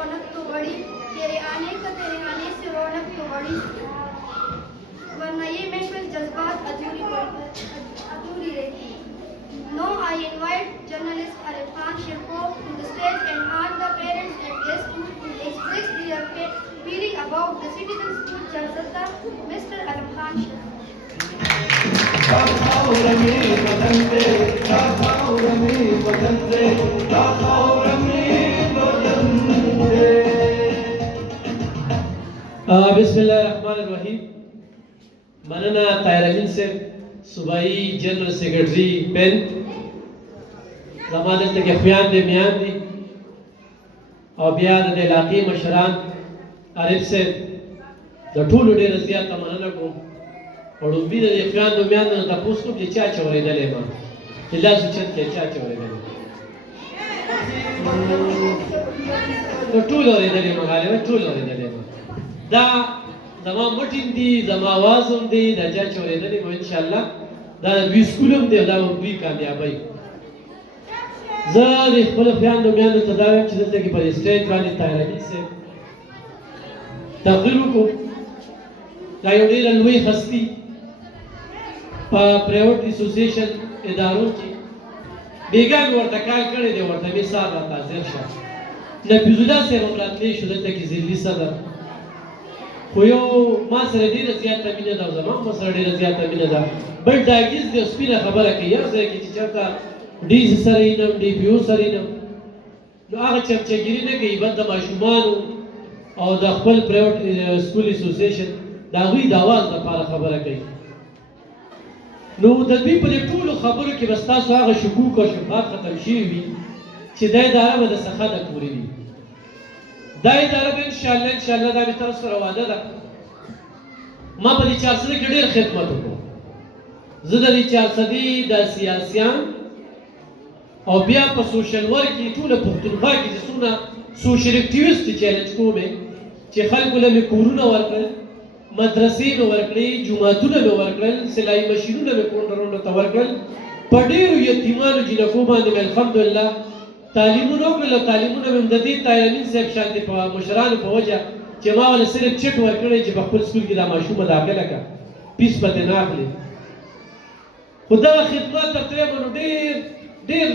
रौनक तो बढ़ी, तेरे आने से रौनक तो बढ़ी, वरना ये महफिल जज्बात अधूरी रहती. Now I invite journalist Arif Khan Shirko to the stage and ask the parents and guests to express their feeling about the Citizen School Jalsata. Mr. Arif Khan Shirko. बिस्मिल्लाहिर्रहमानिर्रहीम. मनना ताहिर अमीन से सूबाई जनरल सेक्रेटरी पेन ज़मानत के ख़ुयान दे मियान दी और बिया दे इलाक़ी मशरान आरिफ से द ठूलो ډېره زیاته مننه کوم او ډومبي د ख़ुयान دو मियान نه تاسو کوم چې چا چورېدلې ما الله سوچت کې چا چورېدلې نو ټولو ورېدلې ما غالي ټولو ورېدلې دا زما مټین دي زما आवाजم دي دا چا چورېدلې مو ان شاء الله دا وی سکولم دی دا وی کامیابی زه د خپل خیان د میانو ته دا وایم چې دلته کې په سټیج باندې طاهرالدین صاحب تقریر وکړو دا یو ډېره لوی هستي په پرایویټ اسوسییشن ادارو کې بیګا مې ورته کار کړی دی ورته مې صاحب راته حاضر شه نفیظ الله صاحب هم راتلی شو دلته کې ضلعي صدر خو یو ما سره ډېره زیاته مینه ده او زما هم سره ډېره زیاته مینه ده بل ډاګیز دی سپینه خبره کوي یو ځای کې چې چېرته ډي سي سره ینم ډي پي او سره ینم نو هغه چرچګیري نه کوي بد د ماشومانو او د خپل پرایویټ سکول اسوسییشن د هغوی د اواز لپاره خبره کوي نو د دوی په دې ټولو خبرو کې به ستاسو هغه شکوک او شبهات ختم شوي وي چې دا اداره به د سخده پورې وي دا اداره به انشاءالله دا مې تاسو سره وعده ده ما په دې چارسده کې ډېر خدمت وکړو زه د دې چارسدې د سیاسیان او بیا په سوشل ورک کې ټوله پښتونخوا کې چې څومره سوشل اکټیویسټ چیلنج کوم چې خلکو له مې کورونه ورکړل مدرسې مې ورکړې جوماتونه مې ورکړل سلایي مشینونه مې کونډرونو ته ورکړل په ډېرو یتیمانو جنکو باندې مې الحمدلله تعلیمونه وکړل او تعلیمونه مې د دې طاهر امین صاحب شانتې په مشرانو په وجه چې ما ولې صرف چټ ورکړی چې په خپل سکول کې دا ماشومه داخله کړه پیس به ترې نه اخلي خو دغه خدمات تقریبا ډېر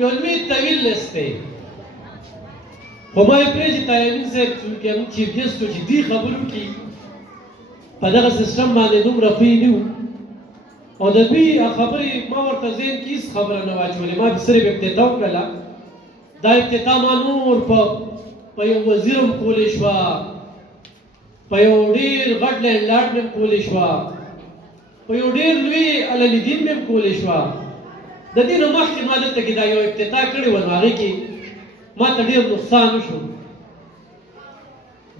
یو لوی طویل لیست دی خو ما یې پرېږدي طاهر امین صاحب چونکې موږ چیف ګیسټ و چې دې خبرو کې په دغه سیسټم باندې دومره پوه نه وو او د دوی خبرې ما ورته ذهن کې هېڅ خبره نه واچولې ما صرف افتتاح وکړله دا افتتاح ما نور په یو وزیر هم کولی شوه په یو ډېر غټ لینډلاډ مې هم کولی شوه په یو ډېر لوی علمدین مې هم کولی شوه د دې نه مخکې ما دلته کې دا یو افتتاح کړې وه نو هغې کې ما ته ډېر نقصان وشو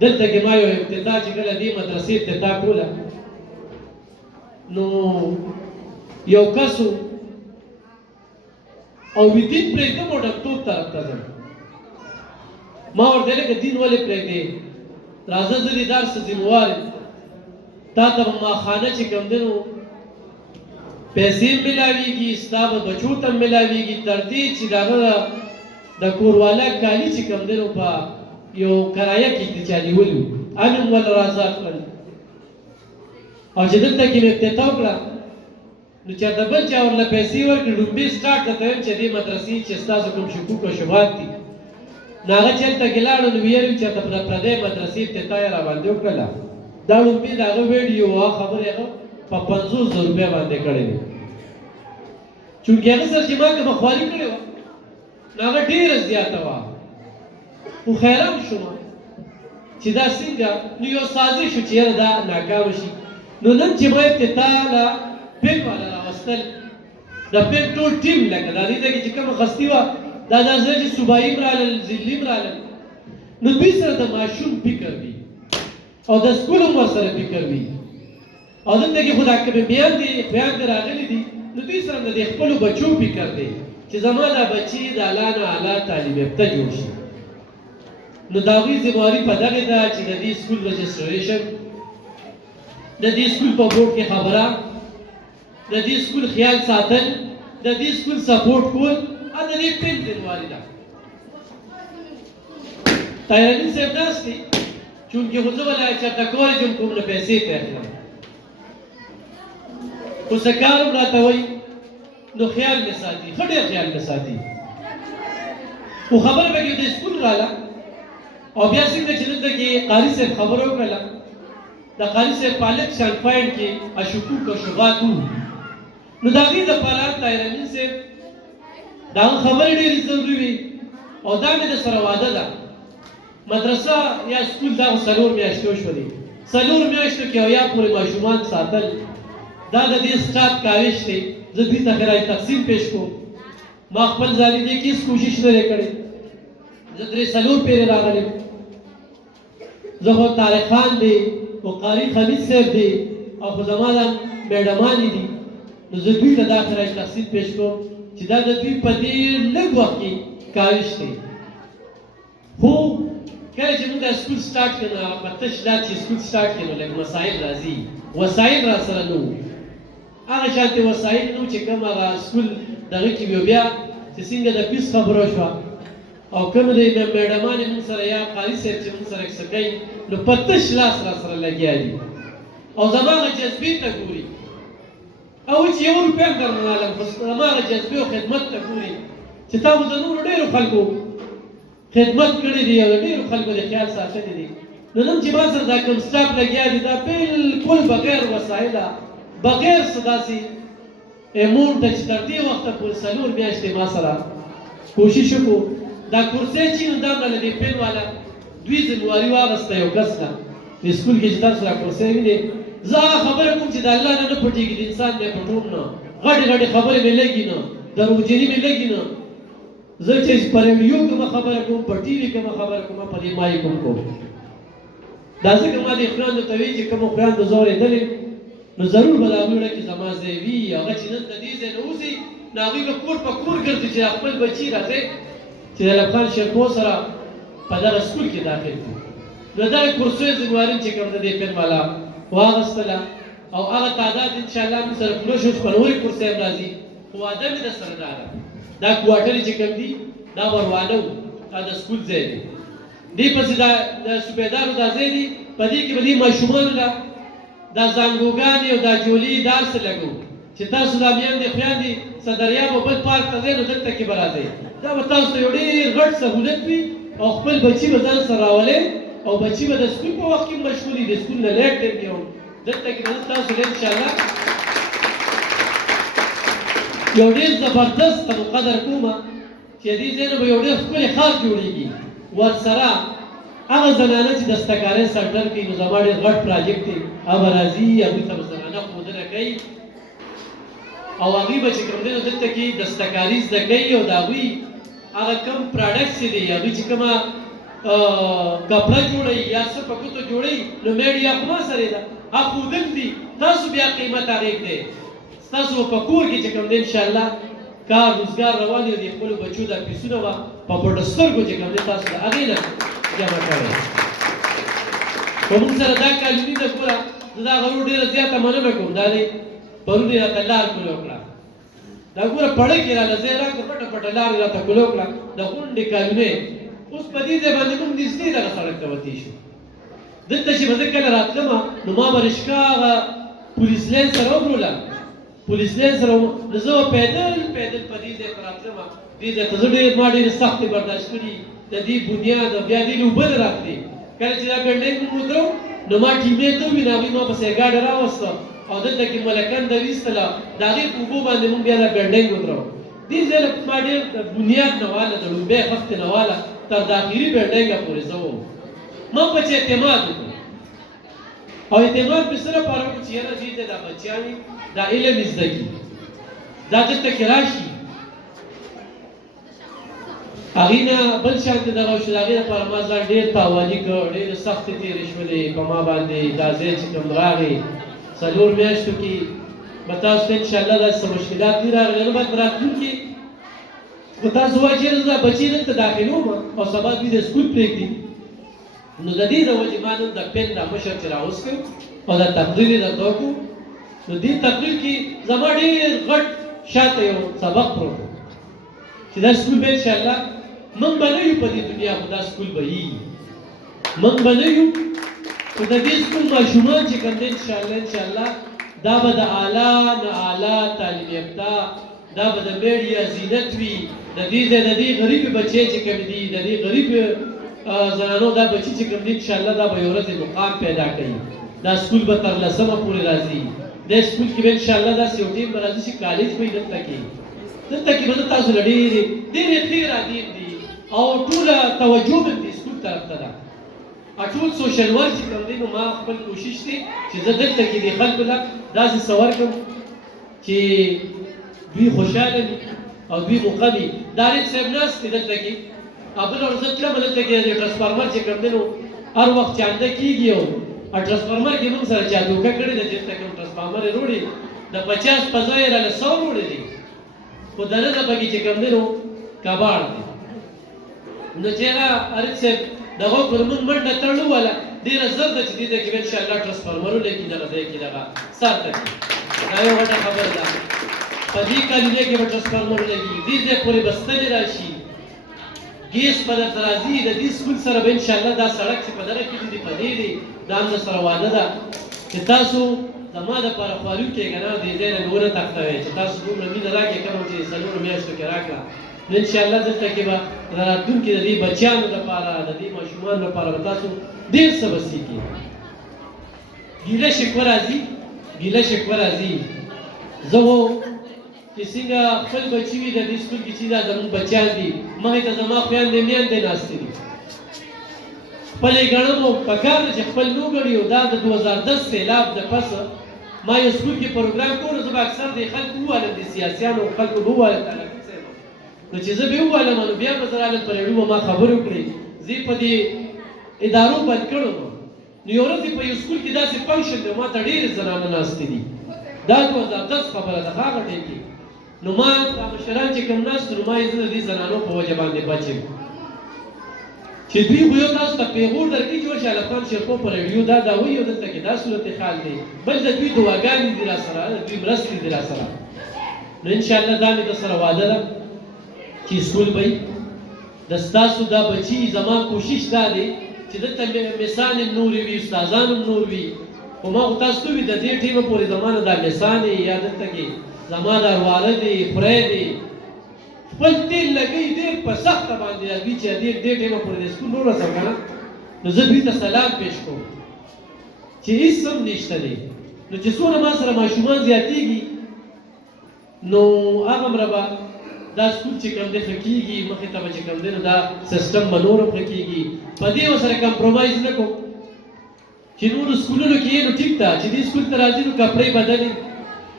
دلته کې ما یو افتتاح چې کله دې مدرسې افتتاح کوله نو یو کس او دین پرېږدم او ډاکټر طرف ته ځم ما ورته ویل که دین ولې پرېږدې راځه زه دې دار څه ذموار یم تا ته به ماخانه چې کوم دی نو پیسې هم میلاویږي ستا به بچو ته هم میلاویږي تر دې چې د هغه د کوروالا کالي چې کوم دی نو په یو کرایه کې دې چا نیولي وو هم هم ول راځه کړل او چې دلته کې مې افتتاح وکړه نو چېرته بل چا ورله پیسې ورکړي ډومبې سټارټ درته وایم چې دې مدرسې چې ستاسو کوم شکوک او شبهات دي نو هغه چېرته کې لاړو نو ویل وي چېرته پردۍ مدرسې افتتاح یې راباندې وکړله دا ډومبې د هغه ویډیو هغه خبرې هغه په 500 روپۍ باندې کړې وې چونکې هغه سره چې ما کومه خواري کړې وه نو هغه ډېره زیاته وه خو حیران شوم چې دا څنګه نو یو سازش شو چې یاره دا ناکامه شي نو نن چې ما افتتاح له پین والا راوستل د پین ټول ټیم لکه د دې کې چې کومه خستي وه دا داسې چې صوبایي هم رالل ضلعي هم رالل نو دوی سره د ماشوم فکر وي او د سکول هم ورسره فکر وي او دلته کې خو دا کومې میندې راغلي دي نو دوی سره د خپلو بچو فکر دی چې زما دا بچي د اعلی نه اعلی تعلیم یافته جوړ شي نو د هغوی ذمهواري په دغې ده چې د دې سکول رجسټریشن د دې سکول په بورډ کې خبره د دې سکول خیال ساتل د دې سکول سپورټ کول او د دې پین ذمهواري ده طاهر امین صاحب ناست دی چونکې خو زه ولا چېرته کولی چې کوم نه پیسې ته اخلم خو څه کار هم راته وایي نو خیال مې ساتي ښه ډېر خیال مې ساتي خو خبره پکې د سکول راله او بیا څنګه چې دلته کې قاري صاحب خبره وکړله د قاري صاحب په الیکشن پوینټ کې اشکوک او شبهات وو نو د هغې دپاره طاهر امین صاحب د هغه خبرې ډېرې ضروري وي او دا مې د سره وعده ده مدرسه یا سکول دا خو 4 میاشتې وشولې 4 میاشتو کې او یا پورې ماشومان ساتل دا د دې سټاف کاوش دی زه دوی ته خیرای تقسیم پیش کوم ما خپل ځاني دې کې هیڅ کوشش نه دی کړی زه 3 پیرې راغلم زه خو طارق خان دی او قاري حمید صاحب دی او خو زما دا میډمانې دي نو زه دوی ته دا خیرای تقسیم پیش کوم چې دا د دوی په دې لږ وخت کې کاوش دی خو کله چې موږ دا سکول سټارټ کړو په تش دا چې سکول سټارټ کړو لږ مسایل راځي وسایل را سره نه وو هغه شانتې وسایل نه چې کوم هغه سکول دغه کې بیا چې څنګه د فیس خبره شوه او کوم د میډمانې موږ سره یا قاري صاحب چې موږ سره څه کوي نو په تش لاس را سره لګیا دي او زما هغه جذبې ته ګوري او چې 1 روپۍ هم درنه نهالم خو زما هغه جذبې او خدمت ته ګوري چې تا خو د نورو ډېرو خلکو خدمت کړی دی او ډېرو خلکو د خیال ساتلی دی نو نن چې ما سره دا کوم سټاف لګیا دي دا بالکل بغیر وسایله بغیر څه داسې امونټ چې تر دې وخته پورې 4 میاشتې ما سره کوشش وکړو دا کورسۍ چې نو دا مله دې پین والا دوی ذمواري واخیسته یو کس نه په سکول کې چې تاسو را کورسۍ وینئ زه هغه خبره کوم چې د الله نه نه پټېږي د انسان نه پټوم نه غټې غټې خبرې مې لګي نه دروغجني مې لګي نه زه چې په ریډیو کومه خبره کوم په ټي وي کومه خبره کوم په دې مایک کوم دا ځکه ما دې خویندو ته وایي چې کوم خویندو زه اورېدلې نو ضرور به د هغوی وړه کې زما ځای وي هغه چې نن د دې ځای نه اوسي نو هغوی به کور په کور ګرځي چې خپل بچي راځي چې د لبخان شیرپو سره په دغه سکول کې داخل کړي نو دغه کورسیو ذمواري چې کوم د دې فلم والا واخیستله او هغه تعداد انشاءالله موږ سره پوره شو چې په نورې کورسۍ هم راځي خو واده مې درسره راغله دا کوارټرې چې کوم دي دا وروانه وو دا د سکول ځای دی دې پسې دا د صوبېدارو دا ځای دی په دې کې به دې ماشومانو له دا زانګوګانې او دا جولې دا هر څه لګو چې تاسو دا میندې خویندې څه دریاب او بل پارک ته ځئ نو دلته کې به راځئ دا به تاسو ته یو ډېر غټ سهولت وي او خپل بچي به ځان سره راولئ او بچي به د سکول په وخت کې مشغول وي د سکول نه لیټ ټایم کې هم دلته کې به زه تاسو له انشاءالله یو ډېر زبردست مقدر کومه چې دې ځای نه به یو ډېر ښکلی ښار جوړېږي ورسره هغه زنانه چې دستکارۍ سنټر کوي نو زما ډېر غټ پراجیکټ دی هغه به راځي هغوی ته به زنانه ښودنه کوي او هغوی به چې کوم دی نو دلته کې دستکاري زده کوي او د هغوی هغه کوم پراډکټس چې دي هغوی چې کومه کپړه جوړوي یا څه په ګوتو جوړوي نو میډیا خو ما سره ده هغه ښودل دي تاسو بیا قیمت هغې ږدئ ستاسو په کور کې چې کوم دی انشاءالله کار روزګار روان دی او د خپلو بچو دا پیسونه به په پټو سترګو چې کوم دی تاسو د هغې نه جمع کوئ خو موږ سره دا کالوني ده ګوره زه دا غرور ډېره زیاته مننه کوم دا دی پرون یې راته لار کول وکړه دا ګوره پړی کې راله ځای راکړه پټه پټه لار یې راته کول وکړه د غونډې کالونۍ اوس په دې ځای باندې موږ نږدې دغه سړک ته وتې شو دلته چې به زه کله راتلمه نو ما به رشقه هغه پولیس لین سره وګورله پولیس لین سره نو زه به پیدل پیدل په دې ځای ته راتلمه دې ځای ته زه ما ډېرې سختې برداشت کړي د دې بنیاد او بیا دې له اوبه نه راتلې کله چې دا بلډینګ موږ ودرو نو ما ټیمې ته ووینه هغوی ما پسې ګاډه راوسته او دلته کې ملکنده ویستله د هغې په اوبو باندې موږ بیا دا بلډینګ ودرو دې ځای له ما ډېر بنیاد نه واله د لومبۍ هفتې نه واله تر د اخري بلډینګه پورې زه وم ما په چې اعتماد وکړو او اعتماد مې سره پاره وکړو چې یاره دې ځای دا بچیان دا علم یې زده کړي دا دلته کې راشي هغې نه بل شانتې دغه وشو د هغې لپاره ما ځان ډېر تاواني کړ ډېرې سختې تېرې شولې په ما باندې دا ځای چې کوم راغی 4 میاشتو کې به تاسو ته انشاءالله داسې څه مشکلات نه راغلی نه باید په راتلونکي خو تاسو وایئ چېرې زه بچي دلته داخلوم او سبا دوی د سکول پرېږدي نو د دې د وجې ما نن د پین دا مشر چې راوسکړ او دا تقریر یې درته وکړو نو دې تقریر کې زما ډېر غټ شاته یو سبق پروت و چې دا سکول به انشاءالله موږ به نه یو په دې دنیا خو دا سکول به وي موږ به نه یو خو د دې سکول ماشومان چې کوم دی انشاءالله دا به د اعلی نه اعلی تعلیم یافته دا به د میډیا زینت وي د دې ځای د دې غریب بچی چې کوم دي د دې غریب زنانو دا بچی چې کوم دي انشاءالله دا به یو ورځ مقام پیدا کوي دا سکول به تر 10مه پورې راځي د سکول کې به انشاءالله داسې یو ټیم به راځي چې کالج به یې دلته کې به تاسو له ډېرې ښې راډیر دي او ټوله توجه به دې سکول طرف ته ده ټول سوشل ورک چې کوم دی نو ما خپل کوشش دی چې زه دلته کې د خلکو له داسې څه ورکړم چې دوی خوشحاله وي او دوی مقوي دارید صاحب ناست دی دلته کې او بله ورځ زه تلم دلته کې د ټرانسفارمر چې کوم دی نو هر وخت چانده کېږي او ټرانسفارمر کې موږ سره چا دوکه کړې ده چې دلته کوم ټرانسفارمر یې روړي د 50 په ځای یې راله 100 روړي دي خو دننه پکې چې کوم دی نو کباړ دی نو چې هغه عارف صاحب دغه پر موږ منډه تړلو ولا ډېره زر ده چې دې کې به انشاءالله ټرانسفارمر ولګي دغه ځای کې دغه سر ته دا یو غټه خبره ده په دې کالونۍ کې به ټرانسفارمر ولګي دې ځای پورې به ستنې راشي ګیس به درته راځي د دې سکول سره به انشاءالله دا سړک چې په دغه کې دي په دې دی دا هم درسره وعده ده چې تاسو زما دپاره خواري وکړئ که نه دې ځای نه مې ونه تختوئ چې تاسو دومره مینه راکړئ کوم چې 4 میاشتو کې راکړه نو انشاءالله دلته کې به راتلونکي د دې بچیانو لپاره د دې ماشومانو لپاره به تاسو ډېر څه به سیکئ ګیله شکوه راځي زه و چې څنګه خپل بچي وي د دې سکول کې چې دا زموږ بچیان دي مخې ته زما خویندې میندې ناستې دي خپل یې ګڼم او پکار ده چې خپل نه وګڼي او دا د 2010 سیلاب د پسه ما یو سکول کې پروګرام کولو زه به اکثر د خلکو ووالم د سیاسیانو خلکو به ووالم نو چې زه به ووالم نو بیا به زه رالم په ریډیو به ما خبرې وکړې زه په دې ادارو بند کړم نو یو ورځ په یو سکول کې داسې فنکشن دی ما ته ډېرې زنانه ناستې دي دا 2010 خبره ده هغه ټیم کې نو ما دا مشران چې کوم ناست نو ما یې زه د دې زنانو په وجه باندې بچ یم چې دوی خو یو تاسو ته پیغور درکړي چې ورشه الافغان شیرخو په ریډیو دا وایي او دلته کې دا صورتحال دی بل د دوی دعاګانې دي راسره د دوی مرستې دي راسره نو انشاءالله دا مې درسره وعده ده چې سکول به د ستاسو دا بچي زما کوشش دا دی چې دلته مثال هم نور وي استادان هم نور وي خو ما خو تاسو ته وي د دې ټیمه پورې زما نه دا مثال یا دلته کې زما دا ارواله دی خوری دی خپل تیل لګوي ډېر په سخته باندې دوی چې دې ټیمه پورې د سکول نور رسم که نه نو زه دوی ته سلام پیش کوم چې هېڅ هم نشته دی نو چې څونه ما سره ماشومان زیاتېږي نو هغومره به دا سکول چې کوم دی ښه کېږي مخې ته به چې کوم دی نو دا سیسټم به نور هم ښه کېږي په دې ورسره کمپرومایز نه کوم چې نورو سکولونو کې یې نو ټیک ده چې دې سکول ته راځي نو کپړې بدلې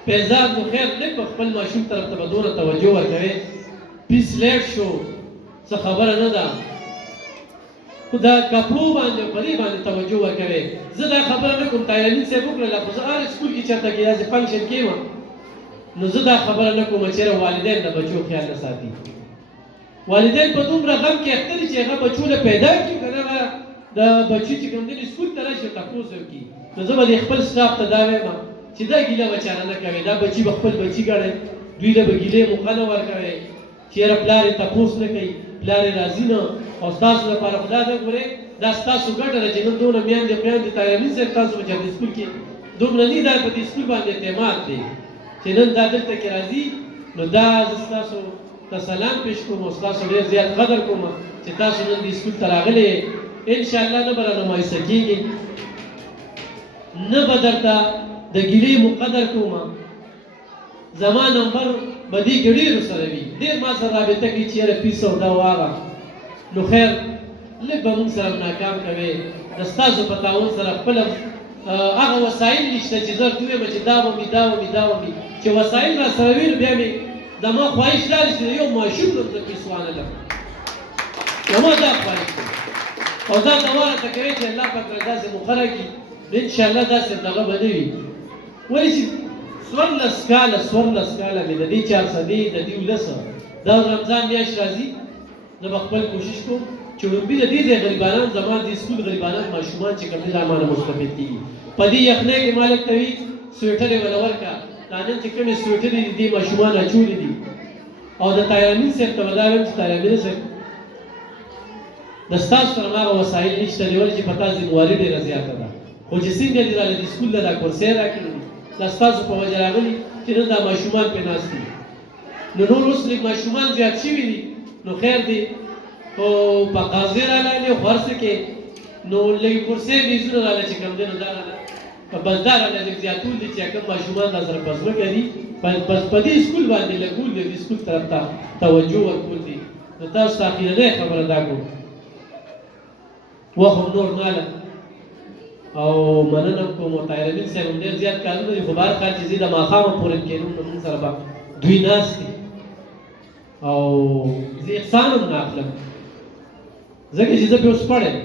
پیزاب نو خیر نه په خپل ماشوم طرف ته به دونه توجه ورکوې پیس لیټ شو څه خبره نه ده خو دا کپړو باندې په دې باندې توجه ورکوې زه دا خبره نه کوم طاهرالدین صاحب وکړله خو زه هر سکول کې چېرته کې داسې فنکشن کېیم نو زه دا خبره نه کوم چېرې والدین د بچو خیال نه ساتي والدین په دومره غم کې اخته دي چې هغه بچو له پیدا کړي که نه د بچي چې کوم دی سکول ته راشي تپوس وکړي نو زه به د خپل سټاف ته دا وایم چې دا ګیله به چانه نه کوې دا بچي به خپل بچي ګڼئ دوی له به ګیلې موقع نه ورکوئ چې یاره پلار یې تپوس نه کوي پلار یې راځي نه او ستاسو لپاره خو دا ده ګورئ دا ستاسو ګټه ده چې نن دونه میندې خویندې طاهرالدین صاحب تاسو په چاپي سکول کې دومره نه دا په دې سکول باندې اعتماد دی چې نن دا دلته کې راځي نو دا زه ستاسو ته سلام پیش کوم او ستاسو ډېر زیات قدر کوم چې تاسو نن دې سکول ته راغلې انشاءالله نه به رانه مایوسه کېږي نه به درته د ګیلې مقدر کوم زما نمبر به دې کې ډېرو سره وي ډېر ما سره رابطه کوي چې یاره فیس او دا واغه نو خیر لږ به موږ سره ناکام کوې د ستاسو په تعاون سره خپله هغه وسایل نشته چې زه ورته ووایم چې دا به مې دا به مې دا به مې چې وسایل را سره وي نو بیا مې زما خواهش دا دی چې د یو ماشوم نوم زه فیس وانلم زما دا خواهش دی او دا دوا راته کوي چې الله پاک را داسې مقرره کړي نو انشاءالله داسې دغه به نه وي ولې چې 14 کاله مې د دې 400 د دې 19 دا رمضان میاشت راځي زه به خپل کوشش کوم چې لومبي د دې ځای غریبانان زما د سکول غریبانان ماشومان چې کوم دي دا مانه مستفید کېږي په دې یخنۍ کې مالک ته وي سویټر یې وله ورکړه دا نن چې کومې سویټرې دي دې ماشومان اچولي دي او د طاهرالدین صاحب ته به دا وایم چې طاهرالدین صاحب د ستاسو سره هغه وسایل نشته دی ولې چې په تا ذمهواري ډېره زیاته ده خو چې څنګه دي راغلي د سکول د دا کورسۍ راکړي دي دا ستاسو په وجه راغلي چې نن دا ماشومان پرې ناست دي نو نور اوس لږ ماشومان زیات شوي دي نو خیر دی خو په قاضي راغلی خو هر څه کې نو لږ کورسۍ میزونه راغله چې کوم دی نو دا راغله په بزدار راغله لږ زیاتول دي چې کوم ماشومان دا سره په ځمکه دي په دې سکول باندې لګول دي دې سکول طرف ته توجه ورکول دي نو تاسو ته اخیرنۍ خبره دا کوم وخت هم نور ماله او مننه کوم او طاهر امین صاحب هم ډېر زیات کارونه دي خو به هر کال چې زه د ماښامه پورې کېدم نو موږ سره به دوی ناست دي او زه احسان هم نه اخلم ځکه چې زه پرې اوس پړم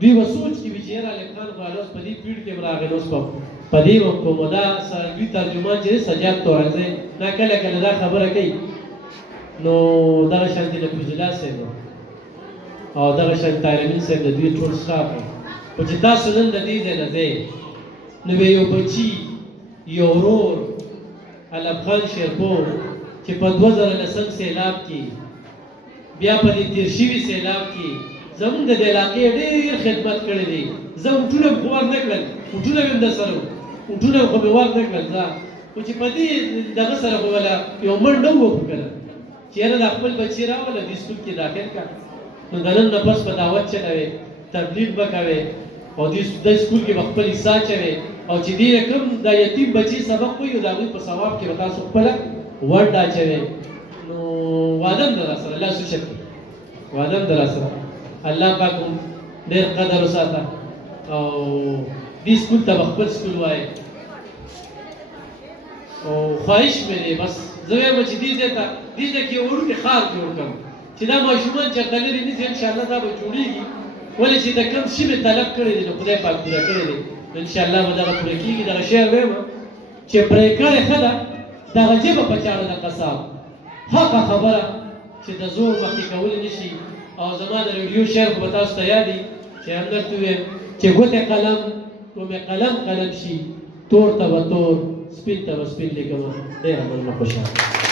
دوی به سوچ کې وي چې یاره الک خان خو اوس په دې پیډ کې به راغلی اوس په دې وخت کوم دا دوی ترجمان چې سجاد تورنځی دا کله کله دا خبره کوي نو دغه شانتي نفیظ الله صاحب او دغه شانتي طاهر امین صاحب د دوی ټول سټاف خو چې تاسو نن د دې ځای نه ځئ نو به یو بچي یو ورور علم خان شیرپور چې په 2010 سیلاب کې بیا په دې تیر شوي سیلاب کې زموږ د دې علاقې ډېر خدمت کړی دی زه اونټونه خو ور نه کړل اونټونه مې هم درسره وو اونټونه خو مې ور نه کړل خو چې په دې دغه سره خو ولا یو منډه وکړو که نه چې یاره دا خپل بچي راوله دې سکول کې داخل کړه نو د نن نه پس به دعوت چلوې تبلیغ به کوې او دې سکول کې به خپل حصه اچوې او چې دې کوم د یتیم بچي سبق وایي د هغوی په ثواب کې به تاسو خپله ونډه اچوې نو وعده هم ده راسره الله څه شک وعده هم ده راسره الله پاک هم ډېر قدر وساته او دې سکول ته به خپل سکول وایي او خواهش مې دی بس زه وایم چې دې ځای ته دې ځای کې یو وړوکی ښار جوړ کړم چې دا ماشومان چېرته لرې نه ځي انشاءالله دا به جوړېږي ولې چې د کوم شي مې طلب کړی دی نو خدای پاک پوره کړی دی نو انشاءالله به دغه پوره کېږي دغه شعر وایم چې پرې کړې ښه ده دغه ژبه په چاړه د قصاب حقه خبره چې د زور مخکې کولی نه شي او زما د ریډیو شعر خو به تاسو ته یاد وي چې همدلته ووایم چې ګوتې قلم کومې قلم شي تور ته به تور سپین ته به سپین لیکمه ډېره مننه خوشحاله